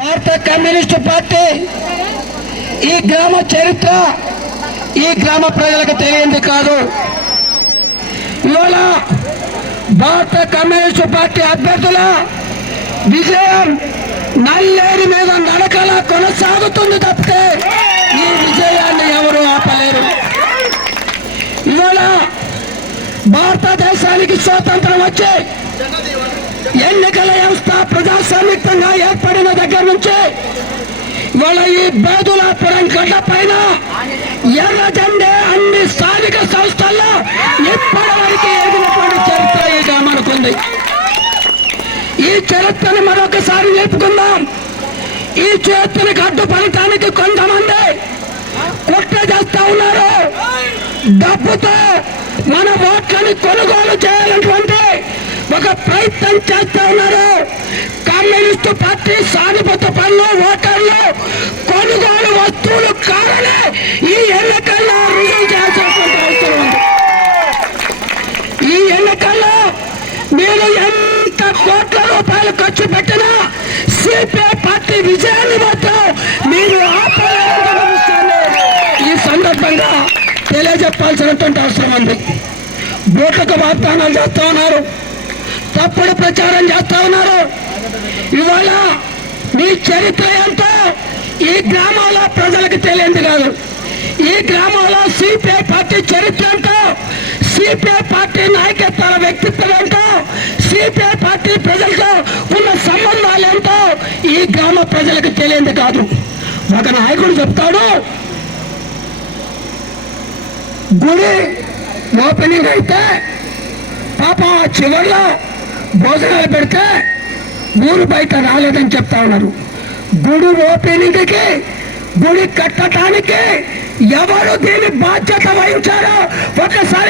భారత communist party ఈ గ్రామ చరిత్ర ఈ గ్రామ ప్రజలకు తెలియంది కాదు. ఇవాళ భారత కమ్యూనిస్టు పార్టీ అభ్యర్థుల విజయం నల్లేరు మీద నడకలా కొనసాగుతుంది తప్పితే ఈ విజయాన్ని ఎవరు ఆపలేరు. ఇవాళ భారతదేశానికి స్వాతంత్రం వచ్చి ఎన్నికల వ్యవస్థ ప్రజాస్వామ్యంగా ఏర్పడిన దగ్గర నుంచి ఇవాళ ఈ బేదులాపురం గడ్డ పైన ఎర్ర జెండా అన్ని స్థానిక సంస్థల్లో ఇప్పటి వరకు ఎదిగినటువంటి చరిత్ర ఈ గ్రామానికి ఉంది. ఈ చరిత్రను మరొకసారి నిలుపుకుందాం. ఈ చరిత్రకి అడ్డుపడటానికి కొంతమంది కుట్ర చేస్తా ఉన్నారు. డబ్బుతో మన ఓట్లని కొనుగోలు చేయాలన్నటువంటి ఒక ప్రయత్నం చేస్తా ఉన్నారు. కమ్యూనిస్టు పార్టీ సానుభూత పనులు ఓటర్లు కొనుగోలు వస్తువులు కావాలని ఈ ఎన్నికల్లో రుజువు చేయాల్సినటువంటి అవసరం ఉంది. ఈ ఎన్నికల్లో మీరు ఎంత కోట్ల రూపాయలు ఖర్చు పెట్టినా సిపిఐ పార్టీ విజయాన్ని మాత్రం మీరు ఆపలేరన్న విషయాన్ని ఈ సందర్భంగా తెలియజెప్పాల్సినటువంటి అవసరం ఉంది. బూటకు వాగ్దానాలు చేస్తా ఉన్నారు, తప్పుడు ప్రచారం చేస్తా ఉన్నారు. ఇవాళ మీ చరిత్ర ఏంటో ఈ గ్రామాల ప్రజలకు తెలియంది కాదు. ఈ గ్రామంలో సిపిఐ పార్టీ చరిత్ర ఏంటో, సిపిఐ పార్టీ నాయకత్వాల వ్యక్తిత్వం ఏంటో, సిపిఐ పార్టీ ప్రజలతో ఉన్న సంబంధాలు ఏంటో ఈ గ్రామ ప్రజలకు తెలియంది కాదు. ఒక నాయకుడు చెప్తాడు, గుడి ఓపెనింగ్ అయితే పాప చివరిలో భోజనాలు పెడితే ఊరు బయట రాలేదని చెప్తా ఉన్నారు. గుడి ఓపెనింగ్కి గుడి కట్టడానికి ఎవరు దీని బాధ్యత వహించారో ఒకసారి